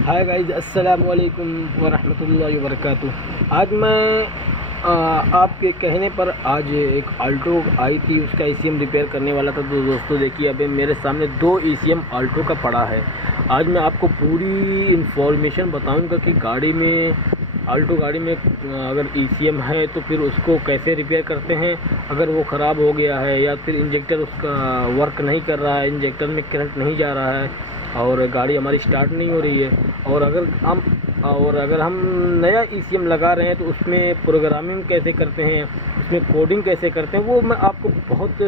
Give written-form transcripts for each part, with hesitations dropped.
Hi guys, अस्सलाम वालेकुम वरहमतुल्लाहि वबरकातुह। आज मैं आपके कहने पर आज एक आल्टो आई थी, उसका ईसीएम रिपेयर करने वाला था। तो दोस्तों देखिए, अभी मेरे सामने 2 ईसीएम आल्टो का पड़ा है। आज मैं आपको पूरी इन्फॉर्मेशन बताऊंगा कि गाड़ी में आल्टो गाड़ी में अगर ईसीएम है तो फिर उसको कैसे रिपेयर करते हैं। अगर वो ख़राब हो गया है या फिर इंजेक्टर उसका वर्क नहीं कर रहा है, इंजेक्टर में करंट नहीं जा रहा है और गाड़ी हमारी स्टार्ट नहीं हो रही है, और अगर हम नया ईसीएम लगा रहे हैं तो उसमें प्रोग्रामिंग कैसे करते हैं, उसमें कोडिंग कैसे करते हैं, वो मैं आपको बहुत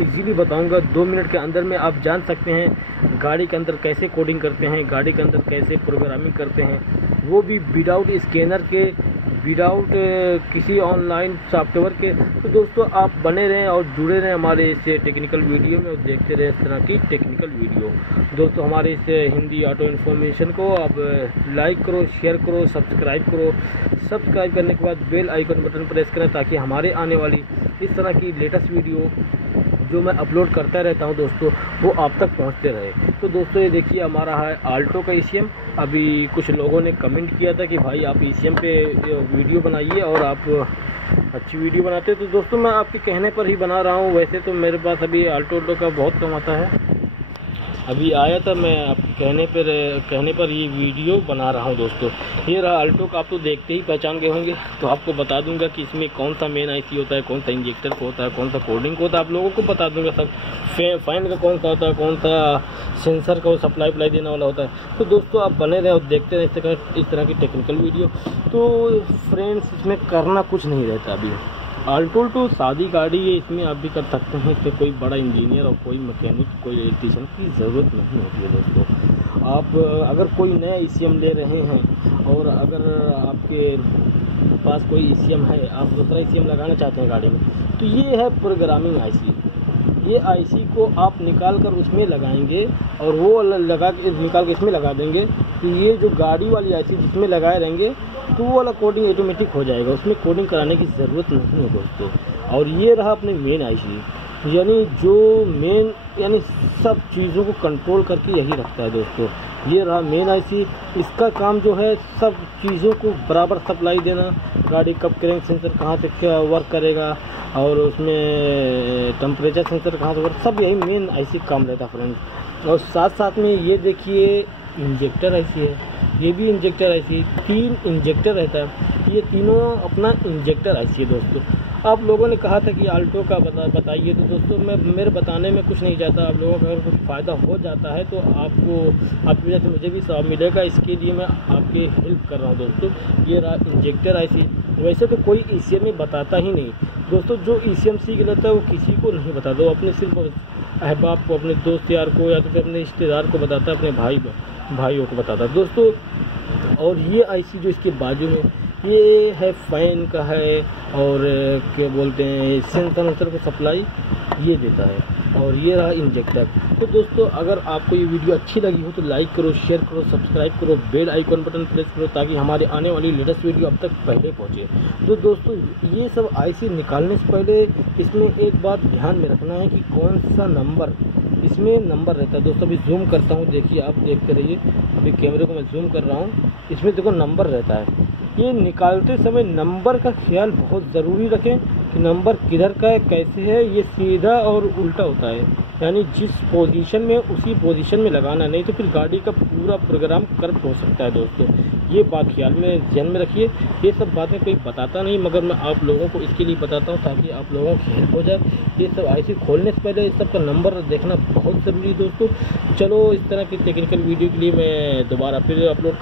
इजीली बताऊंगा। 2 मिनट के अंदर में आप जान सकते हैं गाड़ी के अंदर कैसे कोडिंग करते हैं, गाड़ी के अंदर कैसे प्रोग्रामिंग करते हैं, वो भी विदाउट स्कैनर के, विदाउट किसी ऑनलाइन सॉफ्टवेयर के। तो दोस्तों आप बने रहें और जुड़े रहें हमारे इस टेक्निकल वीडियो में और देखते रहें इस तरह की टेक्निकल वीडियो। दोस्तों हमारे इस हिंदी ऑटो इन्फॉर्मेशन को अब लाइक करो, शेयर करो, सब्सक्राइब करो। सब्सक्राइब करने के बाद बेल आइकन बटन प्रेस करें ताकि हमारे आने वाली इस तरह की लेटेस्ट वीडियो जो मैं अपलोड करता रहता हूं दोस्तों, वो आप तक पहुंचते रहे। तो दोस्तों ये देखिए, हमारा है आल्टो का ईसीएम। अभी कुछ लोगों ने कमेंट किया था कि भाई आप ईसीएम पे वीडियो बनाइए और आप अच्छी वीडियो बनाते हैं। तो दोस्तों मैं आपके कहने पर ही बना रहा हूं। वैसे तो मेरे पास अभी आल्टो का बहुत कम आता है, अभी आया था, मैं आपके कहने पर ये वीडियो बना रहा हूँ दोस्तों। ये रहा आल्टो का, आप तो देखते ही पहचान गए होंगे। तो आपको बता दूंगा कि इसमें कौन सा मेन आईसी होता है, कौन सा इंजेक्टर को होता है, कौन सा कोडिंग को होता है, आप लोगों को बता दूंगा सब। फैन का कौन सा होता है, कौन सा सेंसर का सप्लाई देने वाला होता है। तो दोस्तों आप बने रहे और देखते रहे इस तरह की टेक्निकल वीडियो। तो फ्रेंड्स इसमें करना कुछ नहीं रहता। अभी आल्टो तो सादी गाड़ी है, इसमें आप भी कर सकते हैं। इसमें कोई बड़ा इंजीनियर और कोई मैकेनिक, कोई इलेक्ट्रीशियन की ज़रूरत नहीं होती है दोस्तों। आप अगर कोई नया ईसीएम ले रहे हैं और अगर आपके पास कोई ईसीएम है, आप दूसरा ईसीएम लगाना चाहते हैं गाड़ी में, तो ये है प्रोग्रामिंग आईसी। ये आईसी को आप निकाल कर उसमें लगाएंगे और वो निकाल के इसमें लगा देंगे। तो ये जो गाड़ी वाली आईसी जिसमें लगाए रहेंगे तो वो वाला कोडिंग ऑटोमेटिक हो जाएगा, उसमें कोडिंग कराने की ज़रूरत नहीं है दोस्तों। और ये रहा अपने मेन आईसी, यानी जो मेन यानी सब चीज़ों को कंट्रोल करके यही रखता है दोस्तों। ये रहा मेन आईसी। इसका काम जो है सब चीज़ों को बराबर सप्लाई देना, गाड़ी कब क्रैंक सेंसर कहाँ से वर्क करेगा और उसमें टेम्परेचर सेंसर कहाँ से वर्क, सब यही मेन आईसी काम रहता है फ्रेंड्स। और साथ साथ में ये देखिए इंजेक्टर आईसी है, ये भी इंजेक्टर आईसी, 3 इंजेक्टर रहता है। ये तीनों अपना इंजेक्टर आईसी है दोस्तों। आप लोगों ने कहा था कि आल्टो का बताइए, तो दोस्तों मेरे बताने में कुछ नहीं जाता। आप लोगों का अगर कुछ फ़ायदा हो जाता है तो आपकी वजह से मुझे भी सवाब मिलेगा, इसके लिए मैं आपकी हेल्प कर रहा हूँ दोस्तों। ये रहा इंजेक्टर आईसी। वैसे तो कोई ईसीएम में बताता ही नहीं दोस्तों, जो ईसीएम सीख लेता है वो किसी को नहीं बताता, वो अपने सिर्फ अहबाब को, अपने दोस्त यार को या तो फिर अपने रिश्तेदार को बताता है, अपने भाइयों को बताता है दोस्तों। और ये आईसी जो इसके बाजू में ये है फैन का है और क्या बोलते हैं सेंसर को सप्लाई ये देता है। और ये रहा इंजेक्टर। तो दोस्तों अगर आपको ये वीडियो अच्छी लगी हो तो लाइक करो, शेयर करो, सब्सक्राइब करो, बेल आइकन बटन प्रेस करो ताकि हमारे आने वाली लेटेस्ट वीडियो अब तक पहले पहुंचे। तो दोस्तों ये सब आईसी निकालने से पहले इसमें एक बात ध्यान में रखना है कि कौन सा नंबर, इसमें नंबर रहता है दोस्तों। अभी जूम करता हूँ, देखिए आप देखते रहिए। अभी कैमरे को मैं जूम कर रहा हूँ, इसमें देखो नंबर रहता है। ये निकालते समय नंबर का ख्याल बहुत ज़रूरी रखें कि नंबर किधर का है, कैसे है। ये सीधा और उल्टा होता है, यानी जिस पोजीशन में उसी पोजीशन में लगाना, नहीं तो फिर गाड़ी का पूरा प्रोग्राम करप्ट हो सकता है दोस्तों। ये बात ख्याल में ध्यान में रखिए। ये सब बातें कोई बताता नहीं, मगर मैं आप लोगों को इसके लिए बताता हूँ ताकि आप लोगों की हेल्प हो जाए। ये सब आईसी खोलने से पहले इस सब का नंबर देखना बहुत ज़रूरी है दोस्तों। चलो इस तरह की टेक्निकल वीडियो के लिए मैं दोबारा फिर अपलोड